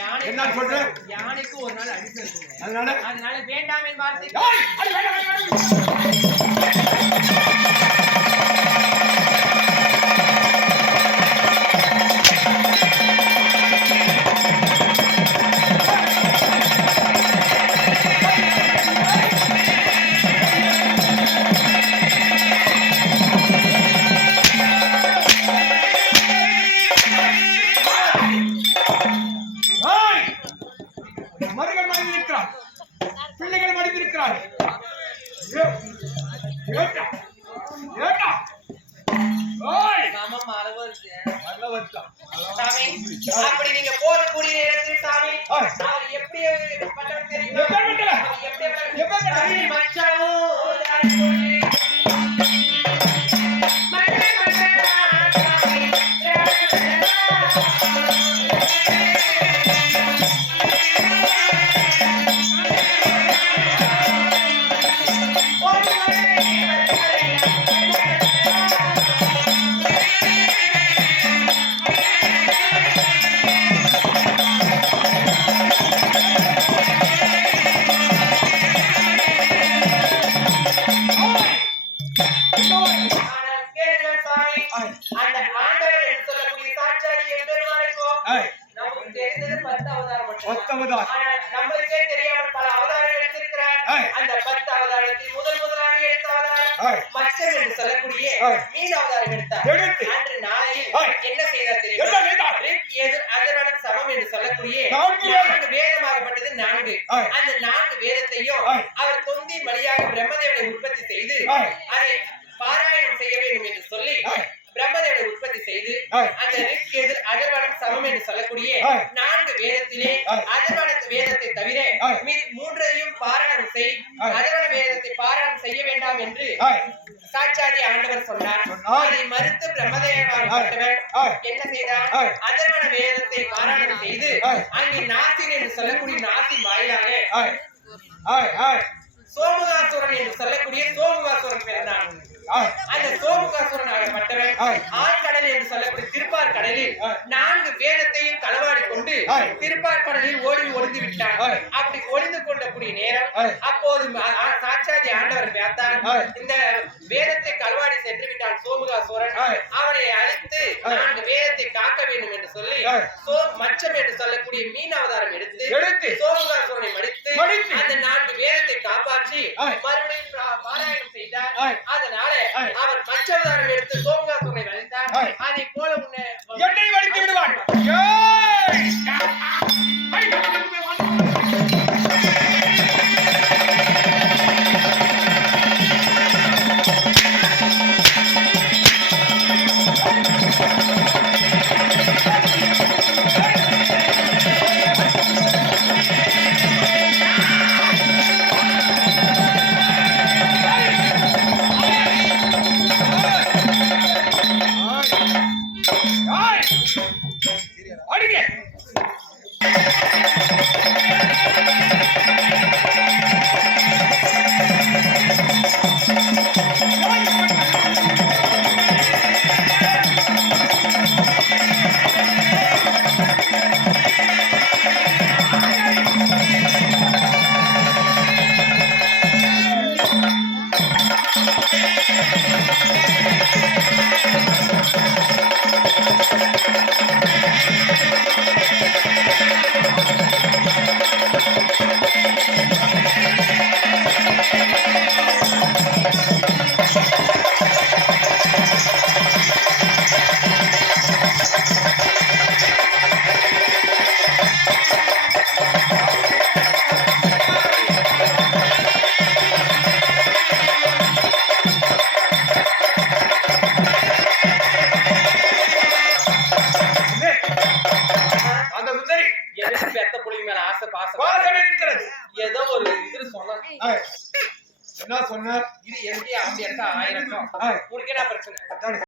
யானைக்கு என்ன சொல்ற? யானைக்கு ஒரு நாள் அடிச்சு அதனால வேண்டாம் என் வார்த்தை. மருகள் மடிந்திருக்கிறார், பிள்ளைகள் மடிந்திருக்கிறார். அப்படி நீங்க போகக்கூடிய நேரத்தில் சாமி எப்படி அந்த ஆண்டவர் என்று சொல்லக்கூடிய சாட்சாதி நமக்கு தெரிந்தது 10 அவதாரம் மட்டும். நம்மளுக்கே தெரியாமல் பல அவதாரம் எடுத்திருக்கிறார். அந்த 10 அவதாரத்தில் முதலாக எடுத்த அவதாரம் மச்சம் என்று சொல்லக்கூடிய மீன் அவதாரம் எடுத்தார். அன்று நாளையில் என்ன செய்தார் தெரியுமா? அதனுடன் சமம் என்று சொல்லக்கூடிய 4 வேதமாகப்பட்டது 4. அந்த 4 வேதத்தையும் அவர் தொந்தின் வழியாக பிரம்மதேவனை உற்பத்தி செய்து அதை பாராயணம் செய்ய வேண்டும் என்று சொல்லி பிரம்மதேவனை உற்பத்தி செய்து அந்த ரிக் எதிர் அதர்வனம் சமம் என்று சொல்லக்கூடிய 4 வேதத்திலே அதர்வன வேதத்தை தவிர மீதி 3ஐயும் பாராயணம் செய், அதர்வன வேதத்தை பாராயணம் செய்ய வேண்டாம் என்று சாட்சாதி ஆண்டவர் சொன்னார். அதை மறுத்து பிரம்மதேவனாகப்பட்டவர் என்ன செய்தார்? அதர்வன வேதத்தை பாராயணம் செய்து அங்கே நாசின் என்று சொல்லக்கூடிய நாசி வாயிலாக சோமுகாசுரன் என்று சொல்லக்கூடிய சோமுகாசுரன் பிறந்தான். அந்த சோமுகாசுரன் ஆகப்பட்டவன் ஆழ்கடல் என்று சொல்லக்கூடிய திருப்பார் கடலில் 4 வேதத்தையும் களவாடி கொண்டு திருப்பார் கடலில் ஒளிந்து விட்டான். அப்படி ஒளிந்து கொண்டக்கூடிய நேரம் அப்போது சாட்சாதி ஆண்டவர் பார்த்தார், இந்த வேதத்தை களவாடி சென்று விட்டான் சோமுகாசுரன், அவனை அழித்து 4 வேதத்தை காக்க வேண்டும் என்று சொல்லி மச்சம் என்று சொல்லக்கூடிய மீன் அவதாரம் எடுத்து சோமுகாசுரனை மடித்து அந்த 4 வேதத்தை காப்பாற்றி மறுபடியும் பாராயணம் செய்தார். அதனால அவர் மச்சவதாரம் எடுத்து சோமுகாசுரனை வளைத்தார். அதை போல என்னை வளைத்து விடுவான். ஏதோ ஒரு இது சொன்னார். என்ன சொன்னார்? இது எங்கே அப்படி எடுத்தா 1000 உனக்கு என்ன பிரச்சனை?